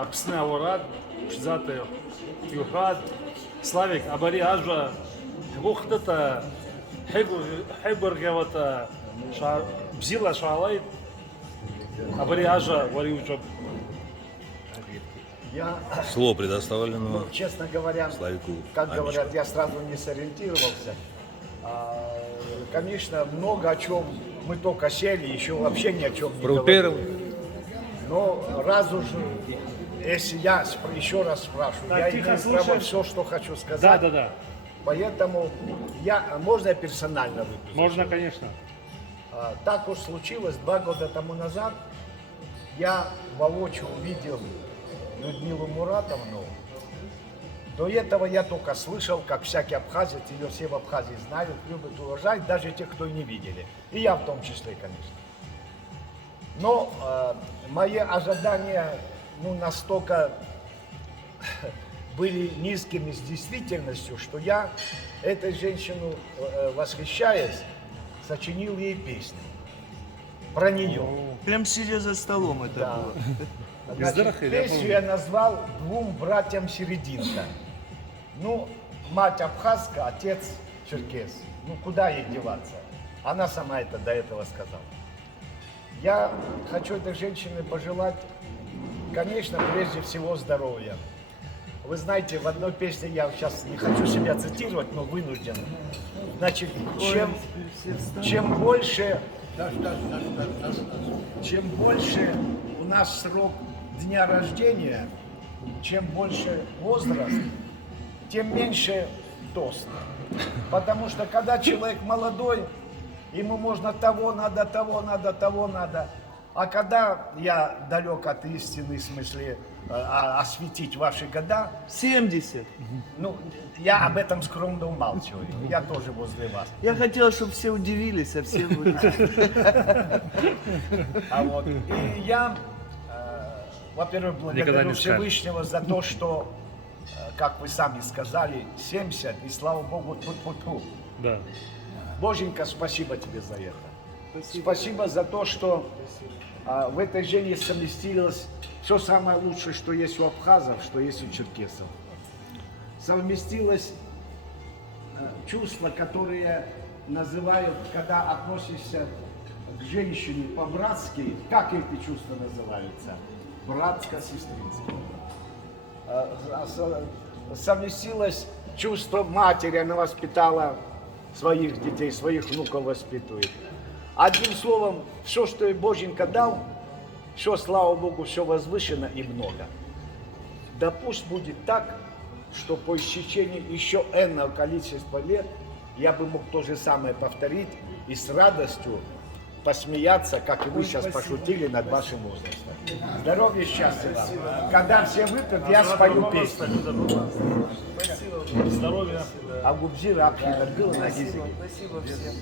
Апсны аурад, шзаты юхрад, Славик, абари ажа, хухтата, хибергевата, бзила шалай, абари ажа, вари учеб. Я, Слово предоставлено честно говоря, Славику как Амичку. говорят, я сразу не сориентировался. Конечно, много о чем мы только сели, еще вообще ни о чем не Про говорили. Но раз уж, если я еще раз спрашиваю, Так, я тихо, имею право слушаем. все, что хочу сказать. Да. Поэтому можно я персонально выпью? Можно, конечно. Так уж случилось, 2 года тому назад я воочию увидел Людмилу Муратовну. До этого я только слышал, как всякий абхазец, ее все в Абхазии знают, любят, уважают, даже те, кто не видели. И я в том числе, конечно. Но мои ожидания настолько были низкими с действительностью, что я этой женщину, восхищаясь, сочинил ей песню про нее. Прям сидя за столом это Да. было. Значит, песню я назвал «Двум братьям серединка». Мать абхазка, отец черкес. Куда ей деваться? Она сама это до этого сказала. Я хочу этой женщине пожелать, конечно, прежде всего здоровья. Вы знаете, в одной песне, я сейчас не хочу себя цитировать, но вынужден. Значит, чем больше у нас срок дня рождения, чем больше возраст, тем меньше тост. Потому что когда человек молодой, ему можно того надо. А когда я далек от истины, в смысле осветить ваши года, 70. я об этом скромно умалчиваю. Я тоже возле вас. Я хотел, чтобы все удивились, а все были. И я, во-первых, Никогда благодарю не скажешь. Всевышнего за то, что, как вы сами сказали, 70, и слава Богу, тьфу-тьфу-тьфу. Да. Боженька, спасибо тебе за это. Спасибо за то, что в этой жене совместилось все самое лучшее, что есть у абхазов, что есть у черкесов. Совместилось чувства, которые называют, когда относишься к женщине по-братски, как эти чувства называются? Братско-сестрински. Совместилось чувство матери, она воспитала своих детей, своих внуков воспитывает. Одним словом, все, что и Боженька дал, все, слава Богу, все возвышено и много. Да пусть будет так, что по истечении еще энного количества лет я бы мог то же самое повторить и с радостью посмеяться, как и вы сейчас пошутили над вашим возрастом. Здоровья, счастья вам. Когда все выпьют, я спою песню. Здоровья. А губзира апхина было на языке. Спасибо всем.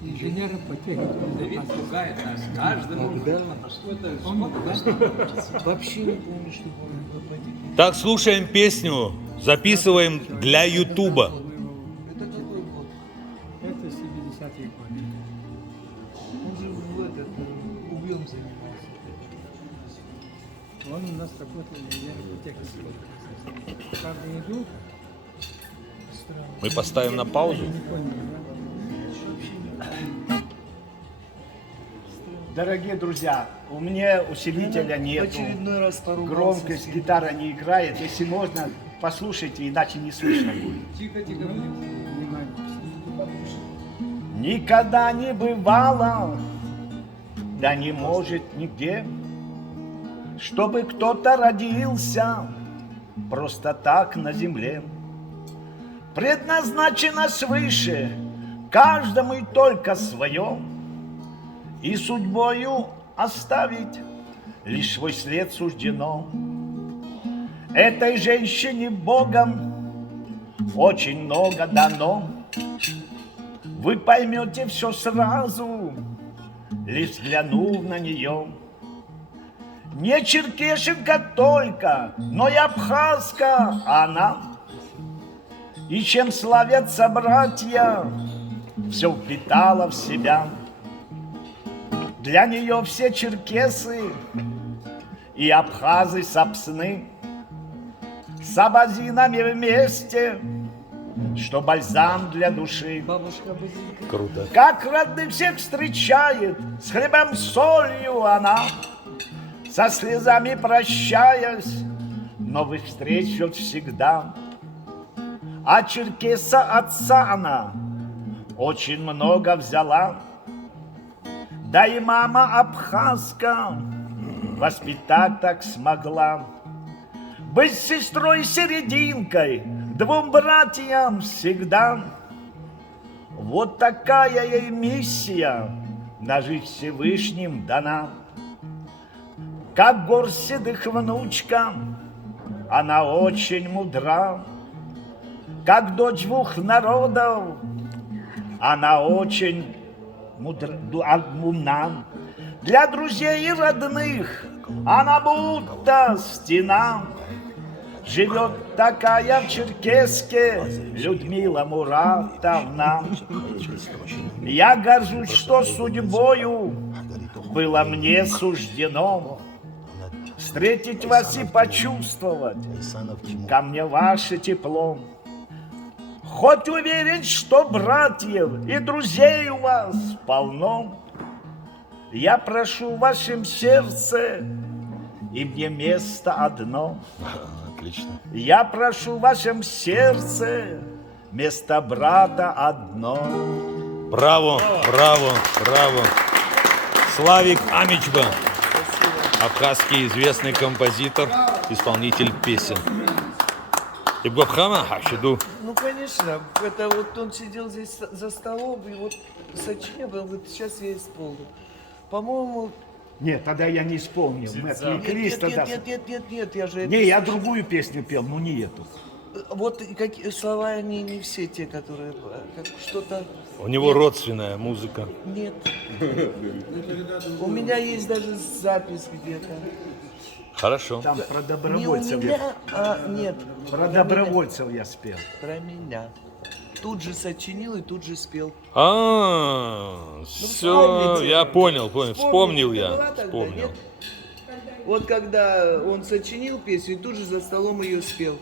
Инженеры по технике. Давид пугает нас. Каждому Вообще не помню, что было. Так, слушаем песню, записываем для Ютуба. Это какой год? Это 70-е годы. Он же углем занимался. Он у нас работал инженером по технике. Правда, не долго. Странно. Мы поставим на паузу. Не понял, да? Дорогие друзья, у меня усилителя В нет. очередной раз поругался. Громкость гитара не играет. Если можно, послушайте, иначе не слышно будет. тихо-тихо. Внимание. Никогда не бывало, да не может нигде, чтобы кто-то родился просто так на земле. Предназначено свыше каждому и только свое, и судьбою оставить лишь свой след суждено. Этой женщине Богом очень много дано. Вы поймете все сразу, лишь взглянув на нее. Не черкешенка только, но и абхазка она. И чем славятся братья, все впитала в себя. Для нее все черкесы и абхазы сапсны с абазинами вместе, что бальзам для души. Бабушка Базилика. Круто. Как родных всех встречает, с хлебом солью она, со слезами прощаясь, новых встреч ждет всегда. А черкеса отца она очень много взяла, да и мама абхазка воспитать так смогла. Быть сестрой серединкой, двум братьям всегда. Вот такая ей миссия, нажить Всевышним дана. Как гор седых внучка, она очень мудра. Как дочь двух народов, она очень умна. Для друзей и родных она будто стена. Живет такая в Черкесске Людмила Муратовна. Я горжусь, что судьбою было мне суждено встретить вас и почувствовать ко мне ваше тепло. Хоть уверен, что братьев и друзей у вас полно, я прошу в вашем сердце, и мне место одно. Отлично. Я прошу в вашем сердце место брата одно. Браво, браво, браво. Славик Амичба, абхазский известный композитор, исполнитель песен. Ибгабхама Хашиду. Ну, конечно, это вот он сидел здесь за столом и вот сочинял, он говорит, сейчас я исполню. По-моему... Нет, тогда я не исполнил. Мы отвлеклись тогда. Нет, я же... Не, я другую песню пел, но не эту. Вот какие слова, они не все те, которые... Как что-то... У него родственная музыка. Нет. У меня есть даже запись где-то. Хорошо. Там про Не у добровольцев. меня, а нет. Про добровольцев я спел. Про меня. Тут же сочинил и тут же спел. Все, вспомните. я понял. Вспомнил Ты я. была тогда, Вспомнил. нет? Вот когда он сочинил песню и тут же за столом ее спел.